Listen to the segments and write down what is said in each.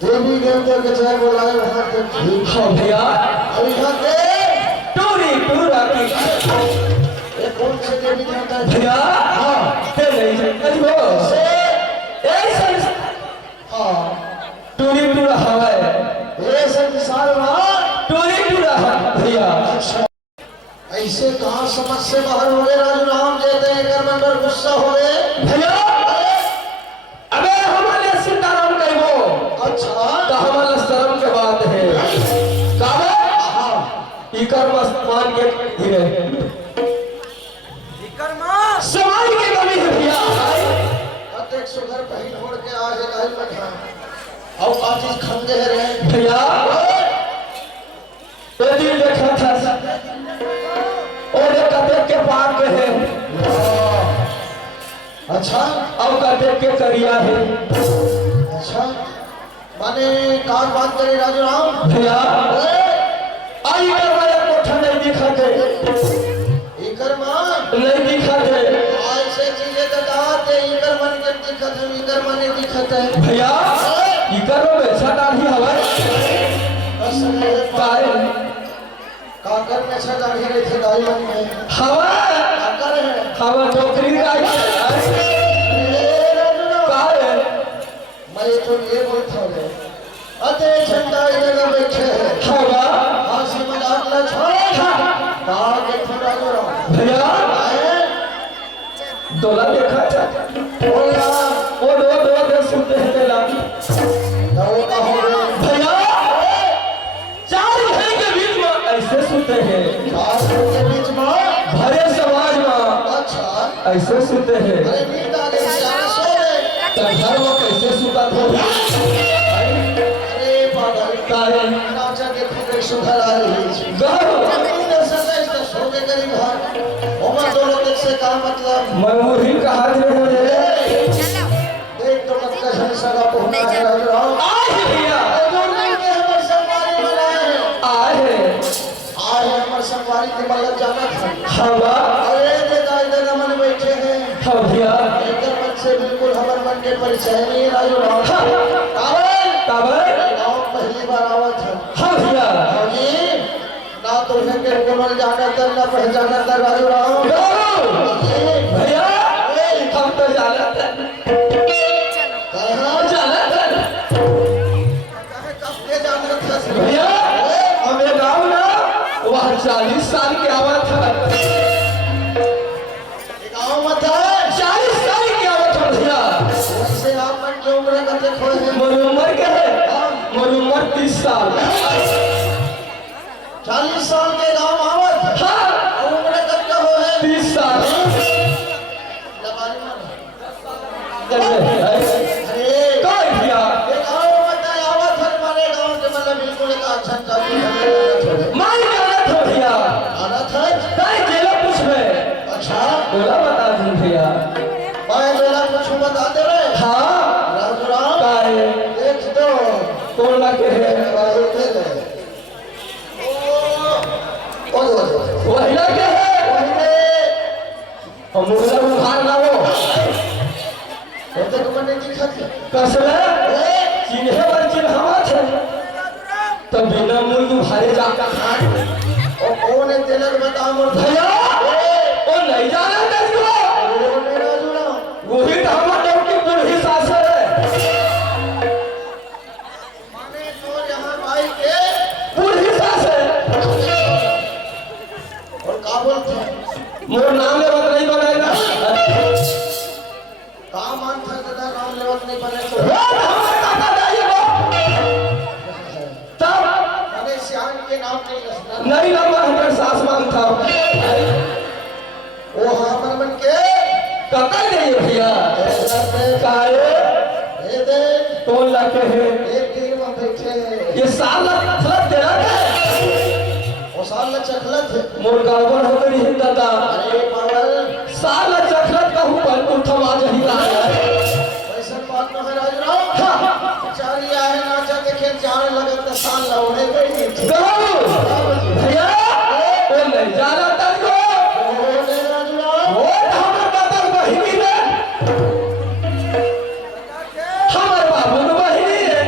देवी देवता के चाहे बुलाए वहां तक ठीक हाँ भैया अभी खाते टूरी टूरा की ये कौन से देवी देवता है भैया हाँ ते नहीं जानते हो से ऐसा हाँ टूरी टूरा हवा है ये संसार में टूरी टूरा भैया अच्छा ऐसे कहाँ समझ से बाहर हो गए राजू राम कहते हैं कर मन पर गुस्सा हो गए भैया अबे हमारे सीताराम कहीं वो अच्छा तो हमारा शर्म के बात है काबे हाँ इकर मस्त मान के धीरे समाज की कमी है भैया अतेक सुगर पहन होड़ के आज एक आई बैठा और आज इस खंडे रहे भैया ये दिन देखा था और एक कतेक के पार के है अच्छा अब कतेक के करिया है अच्छा माने काग बात करे राजू राम भैया आई कर वाला कोठा नहीं दिखाते इकर मां नहीं दिखाते ऐसे चीजें बताते इकर मन के दिखत है इकर मन दिखत है भैया इकर में बेचा दाढ़ी हवा बस ये काय काकर में अच्छा दाढ़ी रही थी दाई मन में हवा काकर है हवा नौकरी गाई ए राजू राम काय मैं तो ये बोलता हूँ अते झंडा इधर बैठे है हवा हासी मजाक न छोड़ कहा के थोड़ा जोड़ा भैया आए दोला देखा था बोला वो दो दे सुनते हैं तेला दो का हो गए भैया चार भाई के बीच में ऐसे सुनते हैं चार के बीच में भरे समाज में अच्छा ऐसे सुनते हैं अरे नींद आ गई सियाने सो गए तो घर में कैसे सुता था अरे पागल कारण नाचा के फुटे सुधर आ रही है गहरो इधर से इधर सो के करीब हाथ उमर दोनों तक से का मतलब मनमोही का हाथ में है देख तो मत कैसे सगा पहुंचा है राजू राम आज भैया आए हमर संगवारी के मतलब जाना था हवा अरे देखा इधर मन बैठे हैं हाँ भैया इधर मन से बिल्कुल हमर मन के परिचय नहीं राजू राम कावल काबर गाँव पहली बार आवत है हाँ भैया जी ना तो है के कोमल जाना तर ना पहचाना तर राजू राम भैया हम तो जाना था कहाँ जाना था कब के जाना था भैया हमें गाँव ना वह 40 साल की आवाज था गाँव मत है 40 साल की आवाज था भैया वैसे आप मन की उम्र कते खोए हैं मोर उम्र क्या है मोर उम्र 30 साल 40 साल के गाँव आवत हाँ और उम्र कते हो है 30 साल लबारी मन अरे अरे कौन भैया ये गाँव मत है आवत है मारे गाँव के मतलब बिल्कुल एक अच्छा चालू है मान जाना था भैया आना था ताई जेला पूछ में अच्छा बोला बता दूं भैया मैं बेला कुछ बता दे रहे हाँ राजू राम काय देख दो कौन लगे है राजू थे ओ वही लगे है और मुर्गा उभार ना वो तो मैंने दिखा था कसले चिन्हे पर चिन्हवा थे तो बिना मुर्ग भारे जाका खाए और कौन है तेलक बता मोर भैया वो नहीं जाना तेरे को राजू राम वही तो हमारे की बूढ़ी सास है माने तो यहाँ भाई के बूढ़ी सास है और काबुल थे मोर नाम ले बात नहीं बनेगा कहाँ मान था दादा नाम लेवत नहीं बने तो हमारे काका जाइए तब मैंने श्याम के नाम नहीं रखना नहीं ना हमारे सास मान था वो हमर मन के काका नहीं भैया दे काहे दे कौन लगे है एक दिन में बैठे हैं ये साल खलत तेरा है वो साल में चखलत है मोर गड़बड़ हो गई है दादा अरे पागल साल चखलत का हूँ पर उठवा जही आ गया वैसा बात न है राजू राम चारी आए नाचा देखे जाने लगे तो साल लौड़े गई गहू भैया वो नहीं जाना तेरे को राजू राम वो हमारे दादा बहिनी है हमारे बाबू बहिनी है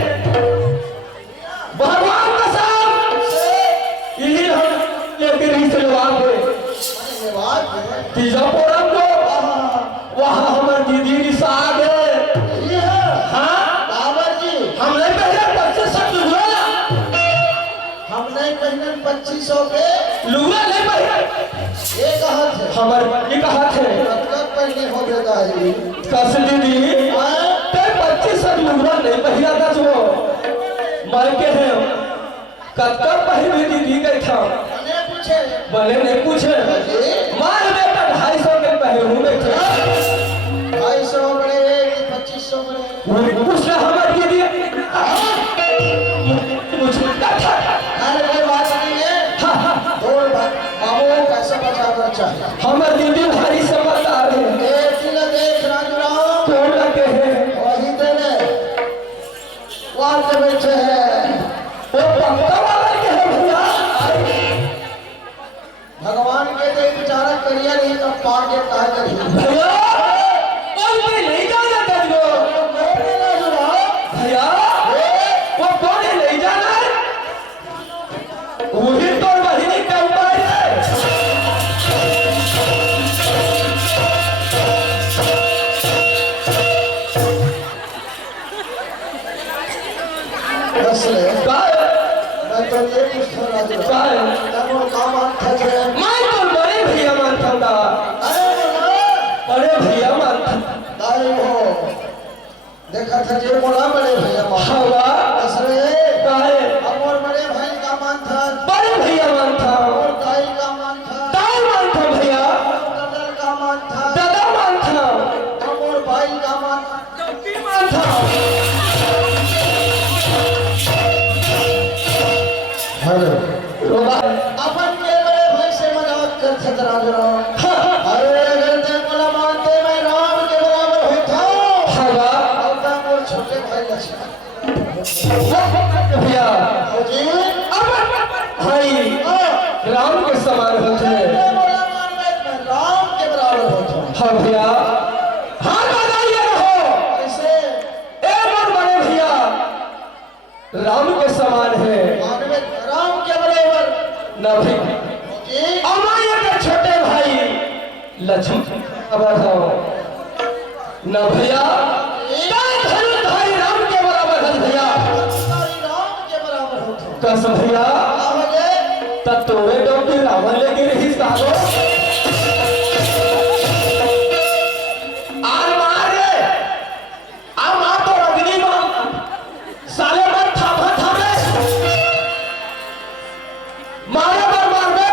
2500 के लुगा नहीं पहिरा ये कहा थे हमर ये कहा थे कब पहले हो गया है कस दीदी ते 2500 लुगा नहीं पहिरा था जो मार के है कब पहले दीदी गई था मैंने पूछे मैंने नहीं पूछे मार बेटा 250 के पहले में थे 250 बड़े कि 2500 बड़े पूछना हमारे दीदी मुझे था अरे कोई बात नहीं है बोल बाबू कैसा बचाकर चाहिए हमारे दीदी भारी समझदार है देख राजूराव कौन लगे हैं वही तेरे वहां के बैठे हैं वो पक्का वाला के है भैया भगवान के तो बेचारा करिया नहीं तो पाके कहा करिए भैया कोई भी नहीं जाना तुझको भैया वो कौन है नहीं जाना वही तो वही का उपाय है बस ले काय मैं तो ये पूछता राजूराव काय तब वो काम आता है मैं तो बड़े भैया मानता था बड़े भैया मानता दाई हो देखा था जे बोला बड़े भैया मान हवा असरे काय अब और बड़े भाई का मान था बड़े भैया मानता और दाई का मान था दाई मानता भैया दादा का मान था दादा मानता अब और भाई का मान था चौकी मानता हेलो रोबा अपन के बड़े भाई से मजाक करते थे राजूराव अरे अगर ते बोला मानते मैं राम के बराबर होता हवा अब तक और छोटे भाई लक्ष्मण भैया जी भाई राम के समान होते हैं बोला मान मैं राम के बराबर होता हाँ भैया हाँ बताइए रहो ऐसे ए मन बड़े भैया राम के समान है मानवे राम के बराबर न भाई जी अमाया के छोटे भाई लक्ष्मण अब हो न भैया धनुर्धारी राम के बराबर है भैया राम के बराबर होता कस भैया आगे तत्वे डोके रावण लेके रही सालो आर मार रे आ मार तो अग्नि मार साले मत थापा थापे मारे पर मार दे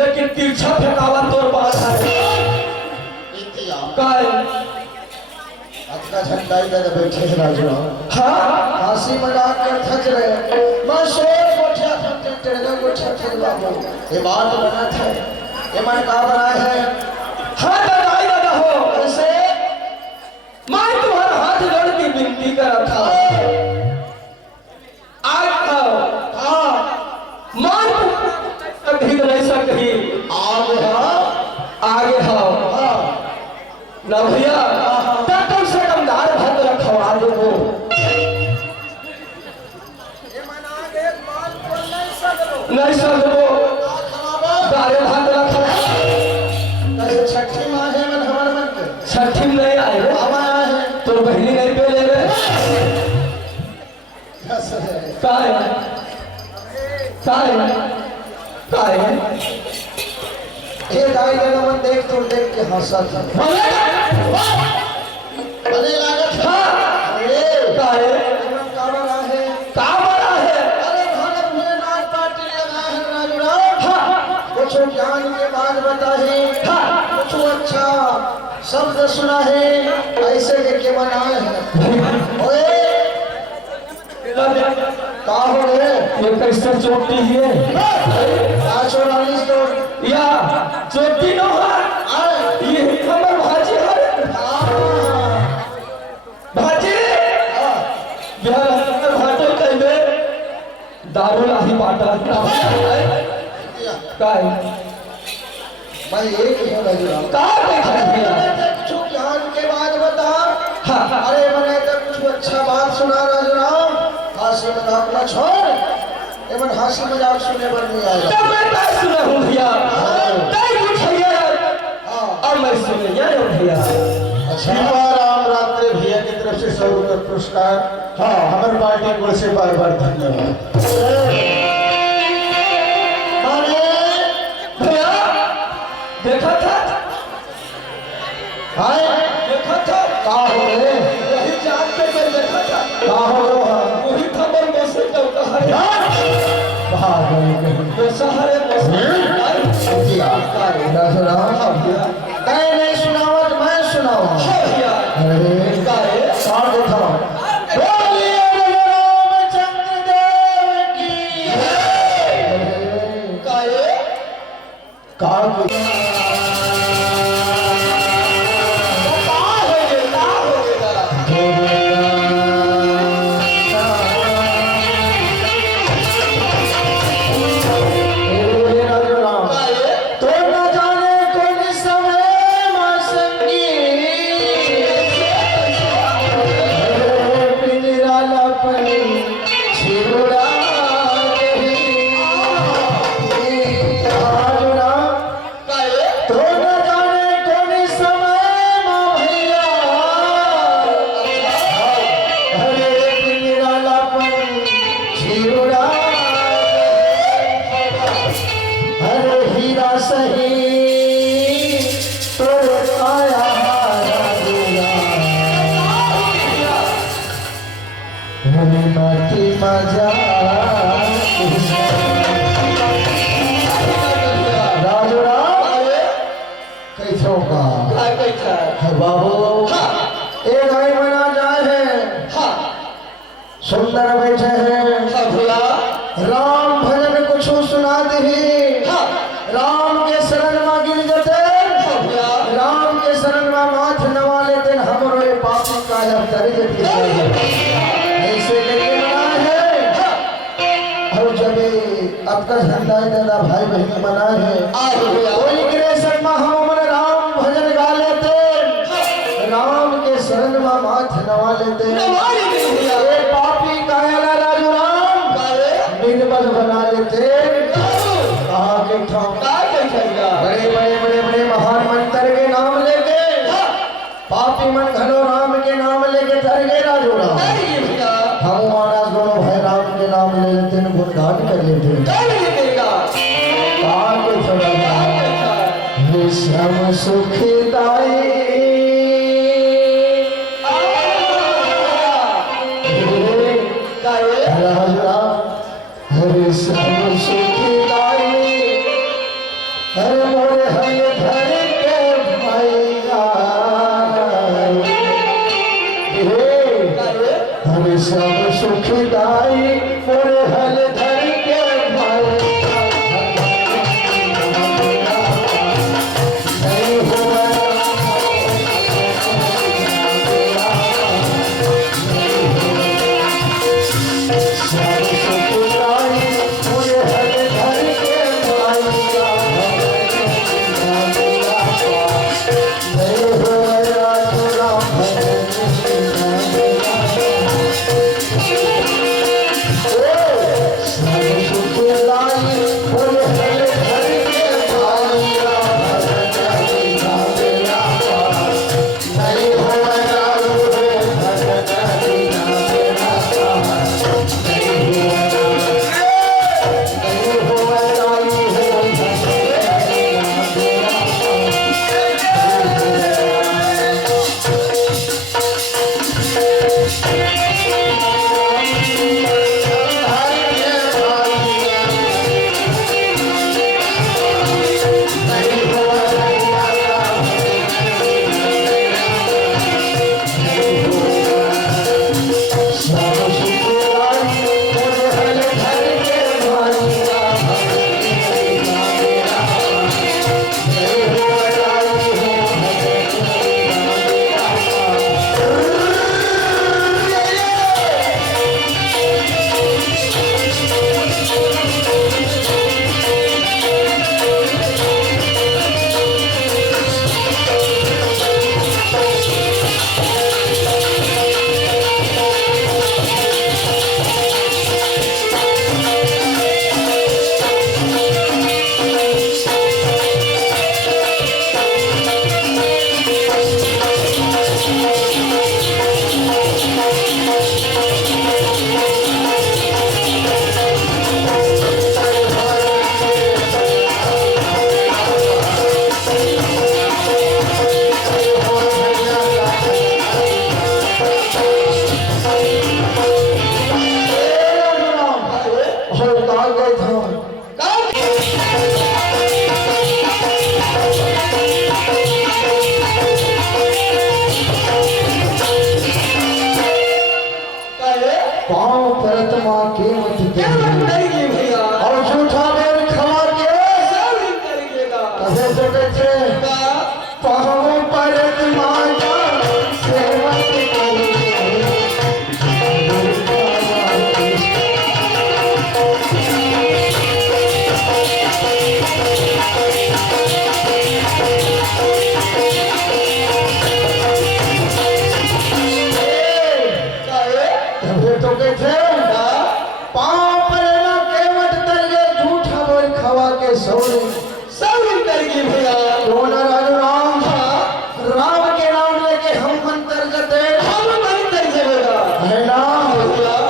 लेकिन तिरछा फेंकावा तोर बात है इतिया काय अपना झंडा इधर बैठे हैं राजूराव हाँ हंसी मजाक कर थक रहे मैं सोच बैठा था तेरे को छठ बाबू ये बात बना था ये मन का बना है हाँ दादा दादा हो ऐसे मैं तुम्हारा हाथ जोड़ के विनती करा था आज आओ हाँ मान कभी नहीं सकती आगे हाँ आगे हो हाँ ना भैया तब कम से कम दाल भात रखवा दो नहीं सको दाल भात रखवा कैसे छठी माँ है मन हमारे मन के छठी में नहीं आए रे हम आया है तोर बहनी नहीं पे ले रे कैसे है काय काय काय ये दाई का मन देख तो देख के हंसा था बने लागत है हाँ अरे काय मन का बना है का बड़ा है अरे भारत में नाच पार्टी लगा है राजूराव हाँ कुछ ज्ञान के बाद बताए हाँ कुछ अच्छा शब्द सुना है ऐसे लेके बनाए हैं ओए का हो रे ये कैसे चोटी है 444 तो या चोटी न है आए ये हमर भाजी है भाजी बिहार भाटो कहबे दारू लाही बाटा काय मैं एक ही हूँ राजूराव का देखा भैया कुछ ज्ञान के बाद बता हाँ अरे मैंने तो कुछ अच्छा बात सुना राजूराव हास्य मजाक न छोड़ एवं हास्य मजाक सुने पर नहीं आएगा तब मैं क्या सुना हूँ भैया तय कुछ है हाँ अब मैं सुने यार भैया अच्छा राम रात्रि भैया की तरफ से 100 रुपये पुरस्कार हाँ हमारे पार्टी को से बार बार धन्यवाद देखा था आए देखा था का हो गए वही जान के मैं देखा था का हो गए वही था मैं मौसम का उतार बाहर गए वैसा हरे मौसम जी ना सुनाओ कहीं नहीं सुनावत मैं सुनाऊं भैया अरे गाए साथ दिखाओ बोलिए रामचंद्र देव की गाए का मजा राजुरा कैसो का गाए बैठा है बाबू एक गाय बना जाए है हाँ सुंदर बैठे हैं हाँ भैया राम भजन कुछ सुनाते ही हाँ राम के शरण में गिर जाते हाँ भैया राम के शरण में माथ नवा लेते हमरो पापी का तर जती ऐसे करके मना है और जब अब का झंडा दादा भाई बहन मना है कोई कृष्ण हम राम भजन गा लेते राम के शरण में माथ नवा लेते ये पापी कायला राजू राम निर्बल बना लेते कहा के ठाम बड़े बड़े बड़े बड़े महान मंत्र के नाम लेके पापी मन घनो राम के नाम लेके तर गए राजू राम हम महाराज दोनों भाई राम के नाम ले लेते हैं गुणगान कर लेते हैं कहा के छोड़ा विषम सुखदाई राजा हरे श्याम सुखदाई हरे मोरे हरे धर के मैया भरत माँ के मत क्या करेंगे भैया और झूठा बेर खवा के सब करिएगा कहे तो कहते पाँव परत माँ का सेवक कहे तो कहते पाँव परेला केवट तरगे झूठा बेर खवा के सोने सब करेंगे भैया कौन राजू राम राम के नाम लेके हम अंतर्गत है हम नहीं कर जाएगा है ना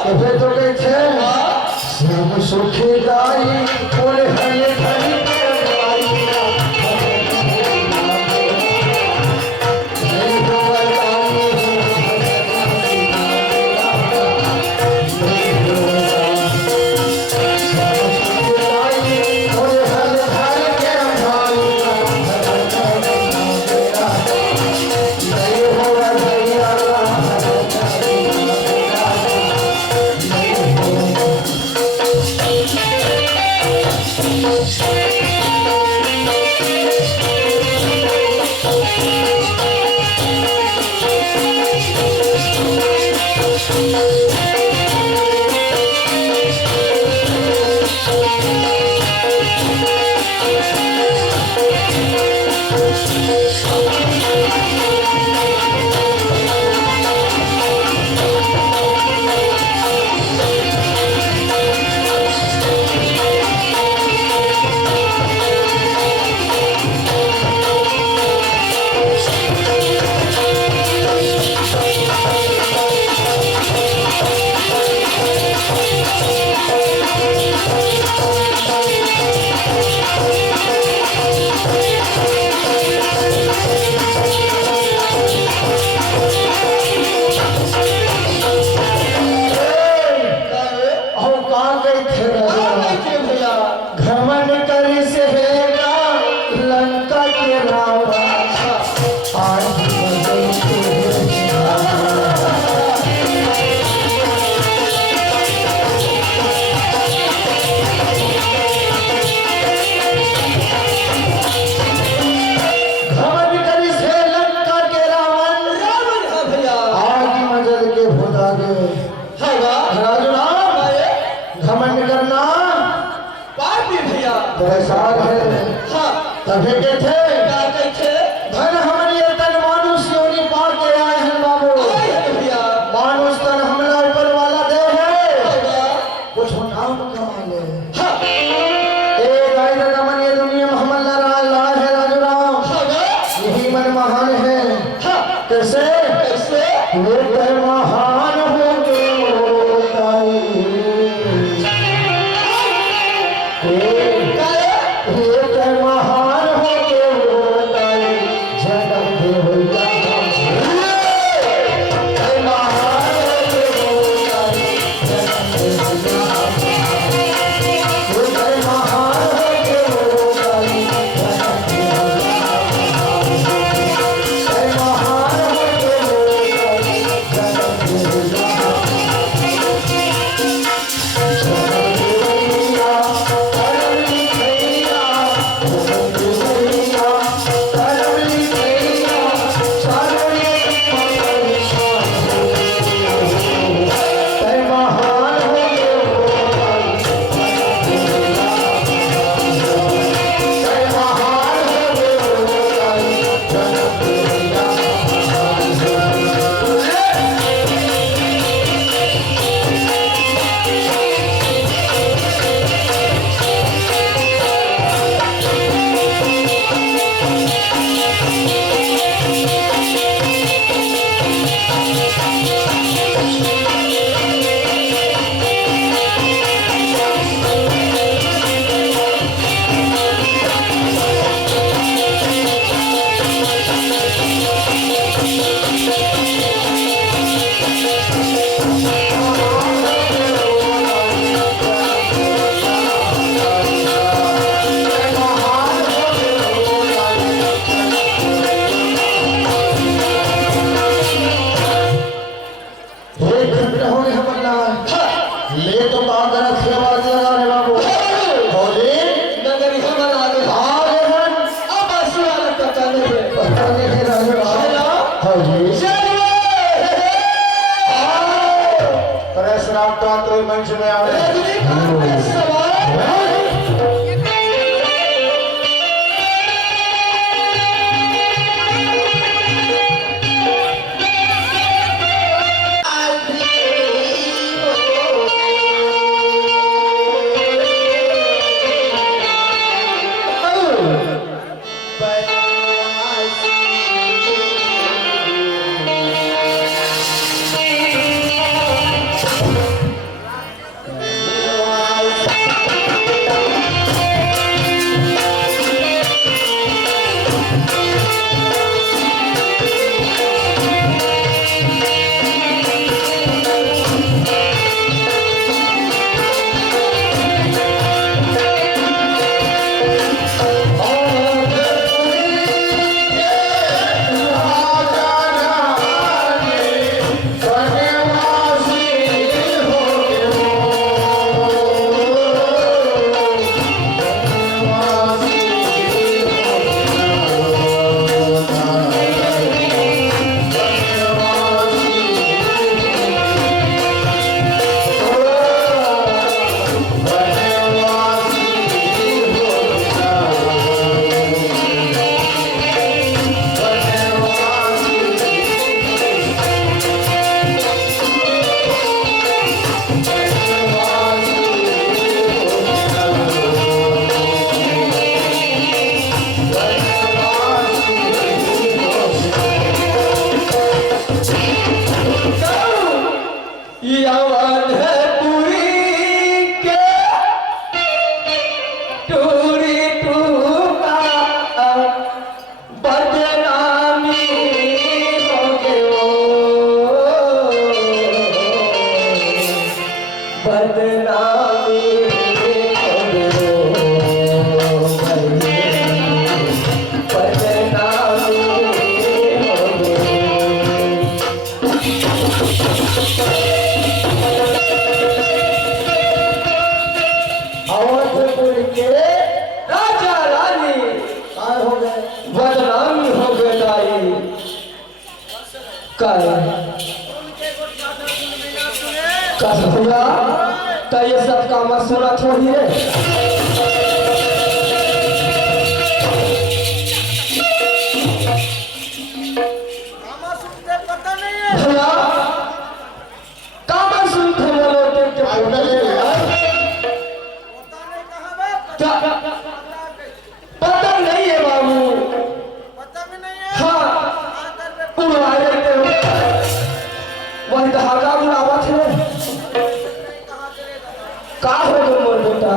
कहे तो कहते सब सुखदाई बोले हरे हरे तभी के थे धन हमारी तन मानुष योनि पा के आए हैं बाबू मानुष तन हमला ऊपर वाला दे है कुछ नाम कमा ले एक आई दादा मन ये दुनिया में हमला रहा है राजू राम यही मन महान है कैसे ये महान हो के महान हो के जगत भैया आओ जी परशुराम तो मंच में आवे ये सब का मसूरा छोड़िए भैया कामा सुनते बोलो देख के पता नहीं है बाबू हाँ उड़ाए थे वही धागा उड़ावत है का हो गए मोर बेटा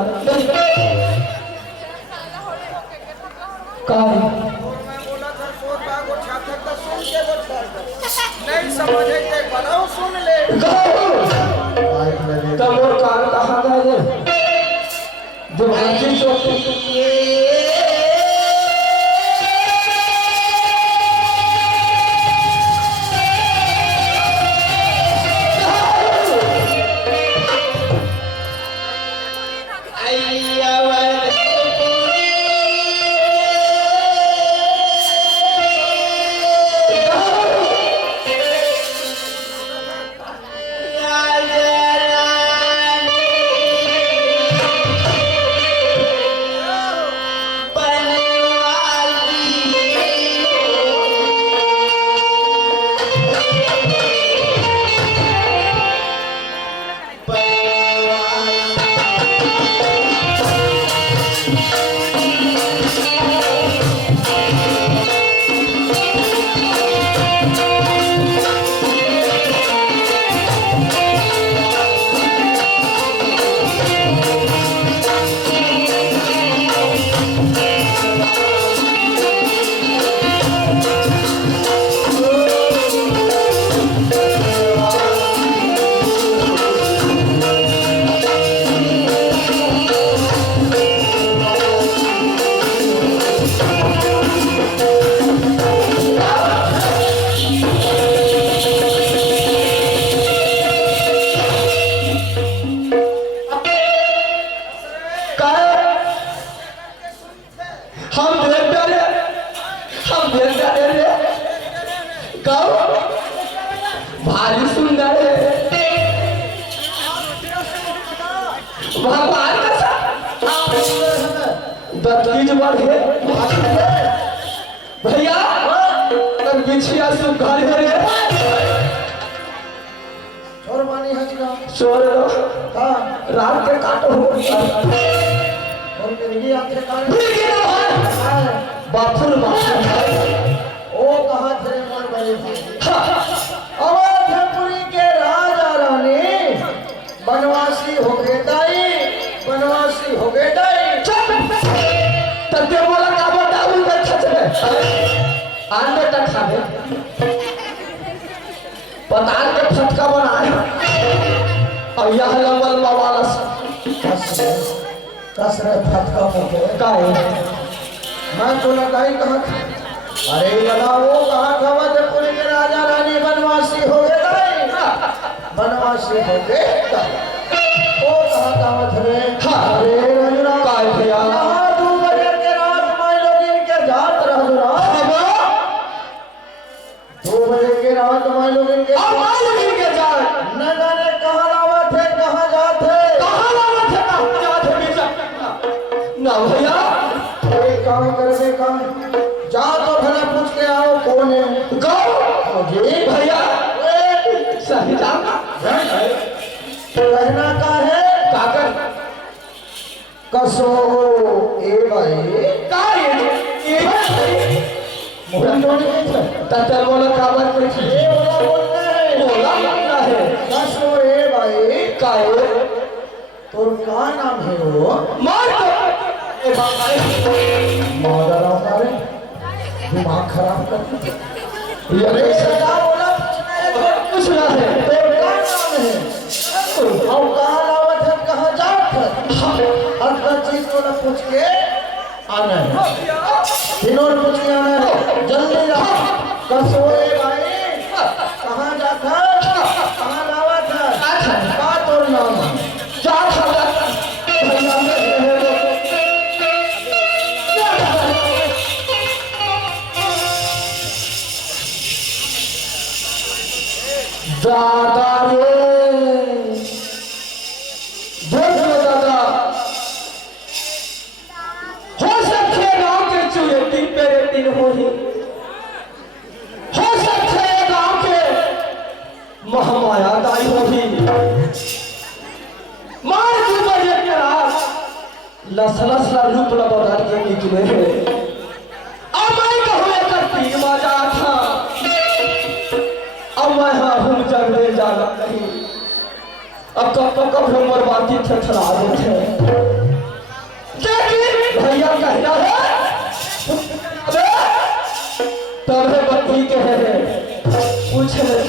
का नहीं समझे के बनाओ सुन ले तो मोर कान कहाँ गए जो भाजी चौकी कहो भारी सुंदर है भगवान का बत्तीज बढ़े भैया तब बिछिया सुखार है और मानी है जी का सोर हां रात के काटो और मेरी आंखें कान बापुर ओ कहां थे मन बड़े भाई अवधपुरी के राजा रानी बनवासी हो गए दाई बनवासी हो गए दाई तब बोला का बताऊं मैं छच में आंदे तक खावे पताल के फटका बनाए और यह लंबल वाला कस रहे फटका होके काहे मैं तो लगाई कहां था अरे लगा वो कहां था अवधपुरी के राजा रानी बनवासी हो गए दाई बनवासी हो गए ओ कहां था अवधरे अरे रजुरा काहे भैया 2 बजे के रात माई लोग इनके जात रजुरा 2 बजे के रात माई लोग इनके न जाने कहां लावत है कहां जाते ना भैया एक काम करने का जा तो भला पूछ के आओ कौन है गौ जी भैया सही जाना कहना का है काकर कसो ए भाई काय मोहन टोनी के थे ततर बोला काबर पर थी ए वाला बोलते हैं बोला ना है कसो ए भाई काय तोर का नाम है वो मार दो ए बाबा मॉडल हमारे दिमाग खराब कर ये अरे सदा बोला कुछ ना है तोर का नाम है और कहाँ लावत है कहाँ जात है हर चीज को ना पूछ के आना है तीनों पूछ के आना है जल्दी जा कसोए भाई कहाँ जात है कहाँ लावत है का तोर नाम है क्या था भैया दादा रे देख लो दादा हो सकते गांव के चूहे दिन पे दिन हो ही हो सकते गांव के महामाया दाई हो ही मार 2 बजे के रात लसलस रूप बदल के निकले हैं अब मैं कहूँ करती मजा था अब मैं हाँ हम जगने जाना नहीं अब कब हमर बाती थे थरा थे भैया कहना है तब है बत्ती के है पूछ ले